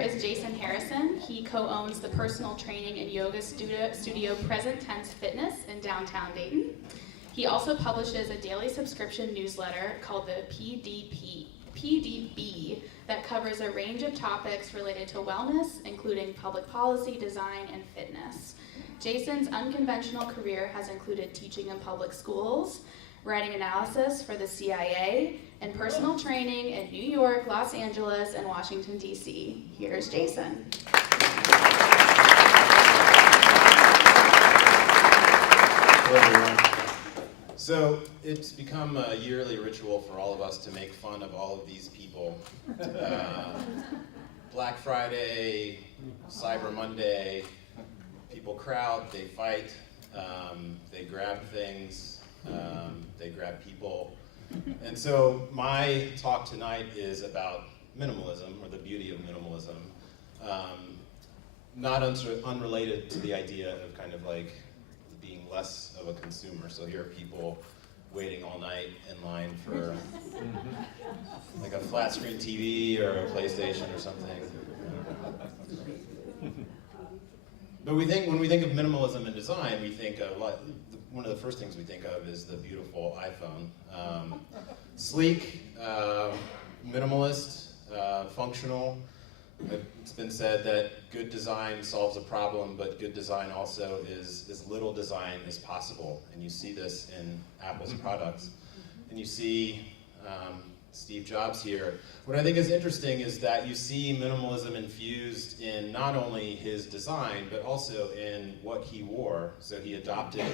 Is Jason Harrison. He co-owns the personal training and yoga studio Present Tense Fitness in downtown Dayton. He also publishes a daily subscription newsletter called the PDB that covers a range of topics related to wellness, including public policy, design, and fitness. Jason's unconventional career has included teaching in public schools, writing analysis for the CIA, and personal training in New York, Los Angeles, and Washington, D.C. Here's Jason. Hello, everyone. So it's become a yearly ritual for all of us to make fun of all of these people. Black Friday, Cyber Monday, people crowd, they fight, they grab things, they grab people. And so my talk tonight is about minimalism, or the beauty of minimalism, not unrelated to the idea of kind of like being less of a consumer. So here are people waiting all night in line for like a flat screen TV or a PlayStation or something. But when we think of minimalism in design, we think of one of the first things we think of is the beautiful iPhone. Sleek, minimalist, functional. It's been said that good design solves a problem, but good design also is as little design as possible. And you see this in Apple's products. And you see Steve Jobs here. What I think is interesting is that you see minimalism infused in not only his design, but also in what he wore. So he adopted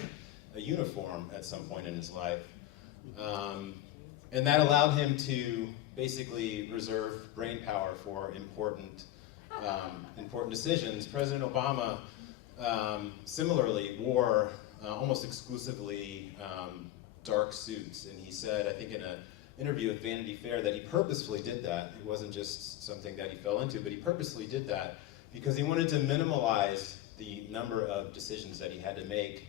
a uniform at some point in his life. And that allowed him to basically reserve brain power for important decisions. President Obama similarly wore almost exclusively dark suits, and he said, I think in an interview with Vanity Fair, that he purposefully did that. It wasn't just something that he fell into, but he purposely did that because he wanted to minimalize the number of decisions that he had to make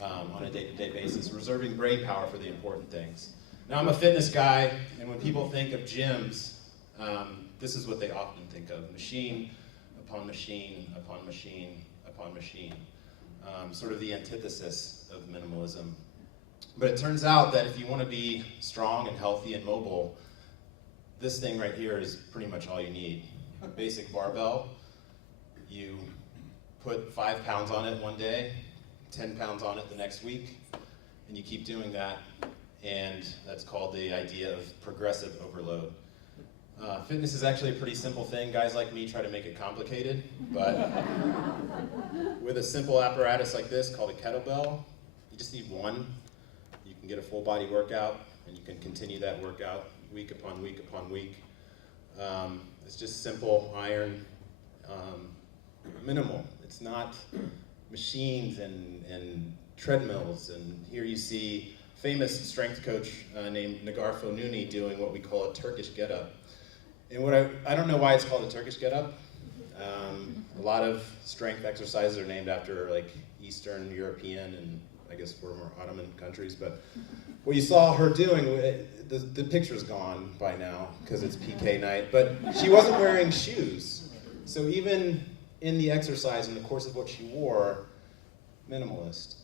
on a day-to-day basis, reserving brain power for the important things. Now, I'm a fitness guy, and when people think of gyms, this is what they often think of: machine upon machine upon machine upon machine, sort of the antithesis of minimalism. But it turns out that if you want to be strong and healthy and mobile, this thing right here is pretty much all you need. A basic barbell, you put 5 pounds on it one day, 10 pounds on it the next week, and you keep doing that. And that's called the idea of progressive overload. Fitness is actually a pretty simple thing. Guys like me try to make it complicated, but with a simple apparatus like this called a kettlebell, you just need one. You can get a full body workout, and you can continue that workout week upon week upon week. It's just simple iron, minimal. It's not machines and treadmills. And here you see famous strength coach named Nagar Fonouni doing what we call a Turkish get-up. And I don't know why it's called a Turkish get-up. A lot of strength exercises are named after like Eastern European and I guess former Ottoman countries. But what you saw her doing, the picture's gone by now because it's PK night, but she wasn't wearing shoes. So even in the exercise, in the course of what she wore, minimalist.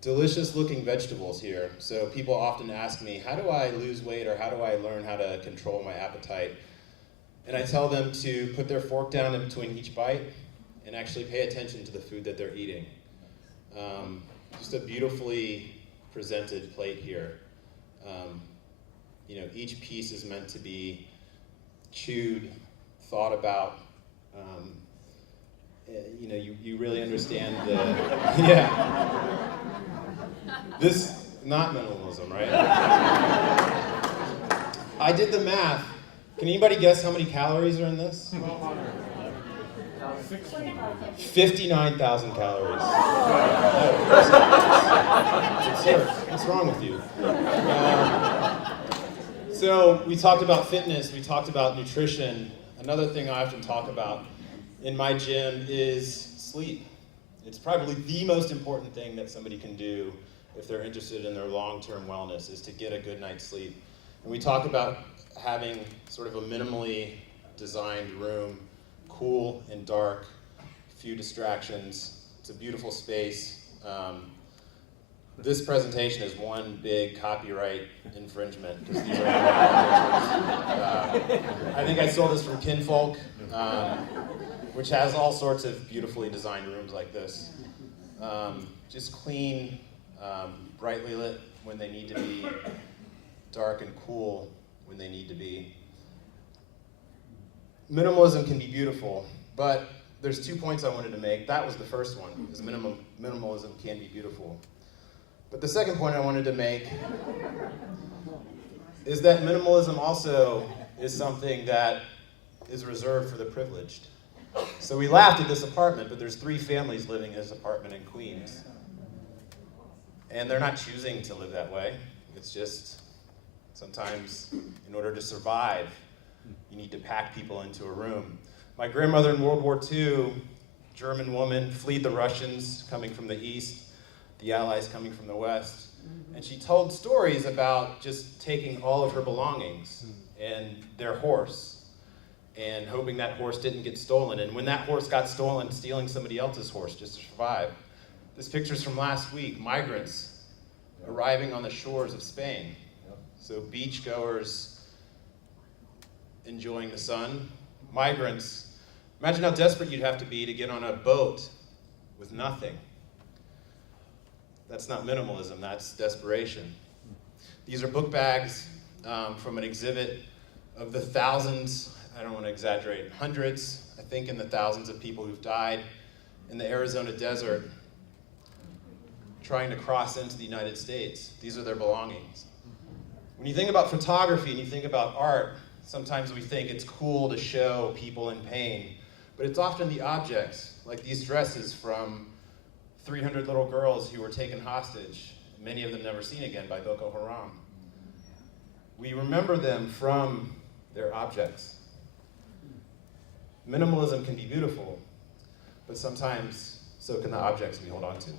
Delicious looking vegetables here. So people often ask me, how do I lose weight, or how do I learn how to control my appetite? And I tell them to put their fork down in between each bite and actually pay attention to the food that they're eating. Just a beautifully presented plate here. Each piece is meant to be chewed, thought about. You really understand the, yeah. This, not minimalism, right? I did the math. Can anybody guess how many calories are in this? 59,000 calories. It's absurd. What's wrong with you? So we talked about fitness, we talked about nutrition. Another thing I often talk about in my gym is sleep. It's probably the most important thing that somebody can do if they're interested in their long-term wellness, is to get a good night's sleep. And we talk about having sort of a minimally designed room cool and dark, few distractions. It's a beautiful space. This presentation is one big copyright infringement because these are I think I stole this from Kinfolk, which has all sorts of beautifully designed rooms like this. Just clean, brightly lit when they need to be, dark and cool when they need to be. Minimalism can be beautiful, but there's 2 points I wanted to make. That was the first one, is minimalism can be beautiful. But the second point I wanted to make is that minimalism also is something that is reserved for the privileged. So we laughed at this apartment, but there's 3 families living in this apartment in Queens. And they're not choosing to live that way. It's just sometimes in order to survive, you need to pack people into a room. My grandmother in World War II, German woman, fled the Russians coming from the east, the Allies coming from the west. And she told stories about just taking all of her belongings and their horse and hoping that horse didn't get stolen. And when that horse got stolen, stealing somebody else's horse just to survive. This picture's from last week, migrants arriving on the shores of Spain. So beachgoers enjoying the sun, migrants. Imagine how desperate you'd have to be to get on a boat with nothing. That's not minimalism, that's desperation. These are book bags from an exhibit of the thousands, I don't want to exaggerate, hundreds, I think in the thousands of people who've died in the Arizona desert trying to cross into the United States. These are their belongings. When you think about photography and you think about art, sometimes we think it's cool to show people in pain, but it's often the objects, like these dresses from 300 little girls who were taken hostage, many of them never seen again by Boko Haram. We remember them from their objects. Minimalism can be beautiful, but sometimes so can the objects we hold on to.